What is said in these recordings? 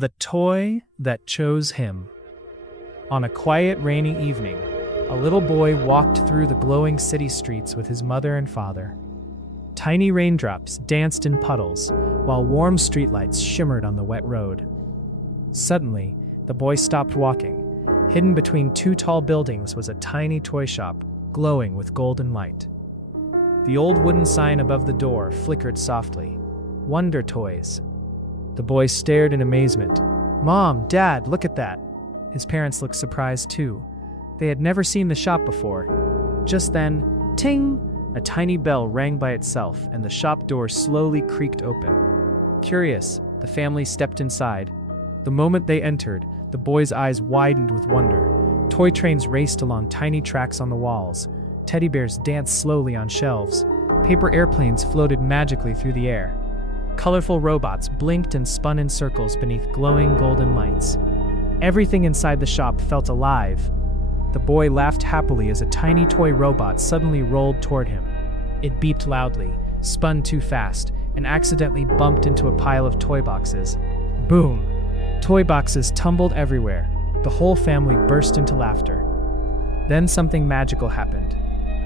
The toy that chose him. On a quiet, rainy evening, a little boy walked through the glowing city streets with his mother and father. Tiny raindrops danced in puddles, while warm streetlights shimmered on the wet road. Suddenly, the boy stopped walking. Hidden between two tall buildings was a tiny toy shop, glowing with golden light. The old wooden sign above the door flickered softly. Wonder Toys. The boy stared in amazement. "Mom, Dad, look at that!" His parents looked surprised too. They had never seen the shop before. Just then, ting! A tiny bell rang by itself, and the shop door slowly creaked open. Curious, the family stepped inside. The moment they entered, the boy's eyes widened with wonder. Toy trains raced along tiny tracks on the walls. Teddy bears danced slowly on shelves. Paper airplanes floated magically through the air. Colorful robots blinked and spun in circles beneath glowing golden lights. Everything inside the shop felt alive. The boy laughed happily as a tiny toy robot suddenly rolled toward him. It beeped loudly, spun too fast, and accidentally bumped into a pile of toy boxes. Boom! Toy boxes tumbled everywhere. The whole family burst into laughter. Then something magical happened.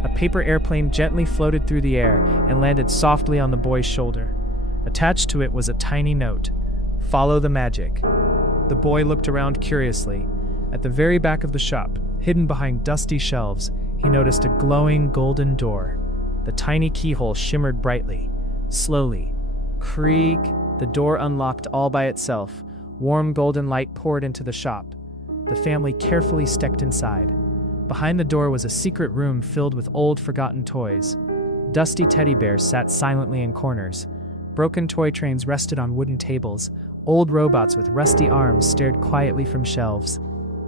A paper airplane gently floated through the air and landed softly on the boy's shoulder. Attached to it was a tiny note. "Follow the magic." The boy looked around curiously. At the very back of the shop, hidden behind dusty shelves, he noticed a glowing golden door. The tiny keyhole shimmered brightly. Slowly, creak, the door unlocked all by itself. Warm golden light poured into the shop. The family carefully stepped inside. Behind the door was a secret room filled with old forgotten toys. Dusty teddy bears sat silently in corners. Broken toy trains rested on wooden tables. Old robots with rusty arms stared quietly from shelves.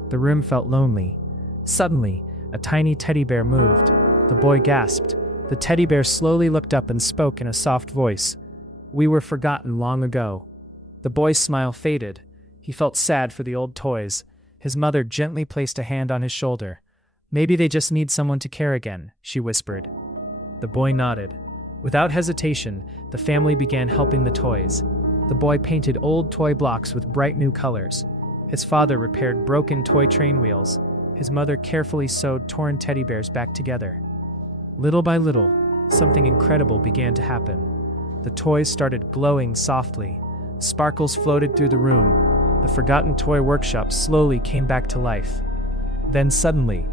The room felt lonely. Suddenly, a tiny teddy bear moved. The boy gasped. The teddy bear slowly looked up and spoke in a soft voice. "We were forgotten long ago." The boy's smile faded. He felt sad for the old toys. His mother gently placed a hand on his shoulder. "Maybe they just need someone to care again," she whispered. The boy nodded. Without hesitation, the family began helping the toys. The boy painted old toy blocks with bright new colors. His father repaired broken toy train wheels. His mother carefully sewed torn teddy bears back together. Little by little, something incredible began to happen. The toys started glowing softly. Sparkles floated through the room. The forgotten toy workshop slowly came back to life. Then suddenly,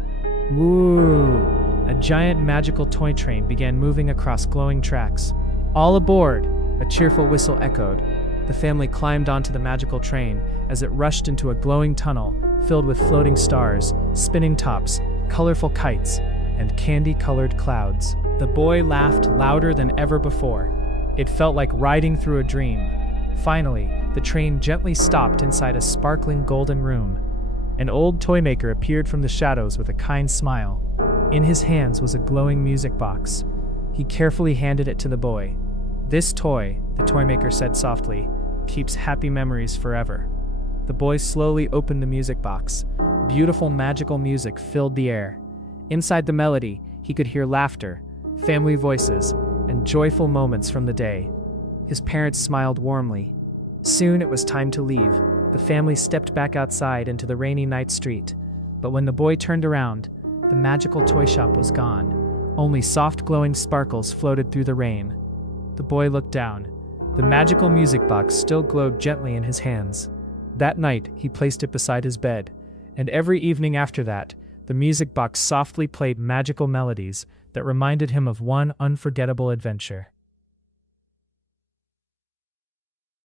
woo! A giant magical toy train began moving across glowing tracks. "All aboard!" A cheerful whistle echoed. The family climbed onto the magical train as it rushed into a glowing tunnel filled with floating stars, spinning tops, colorful kites, and candy-colored clouds. The boy laughed louder than ever before. It felt like riding through a dream. Finally, the train gently stopped inside a sparkling golden room. An old toy maker appeared from the shadows with a kind smile. In his hands was a glowing music box. He carefully handed it to the boy. "This toy," the toy maker said softly, "keeps happy memories forever." The boy slowly opened the music box. Beautiful magical music filled the air. Inside the melody, he could hear laughter, family voices, and joyful moments from the day. His parents smiled warmly. Soon it was time to leave. The family stepped back outside into the rainy night street. But when the boy turned around, the magical toy shop was gone. Only soft glowing sparkles floated through the rain. The boy looked down. The magical music box still glowed gently in his hands. That night, he placed it beside his bed. And every evening after that, the music box softly played magical melodies that reminded him of one unforgettable adventure.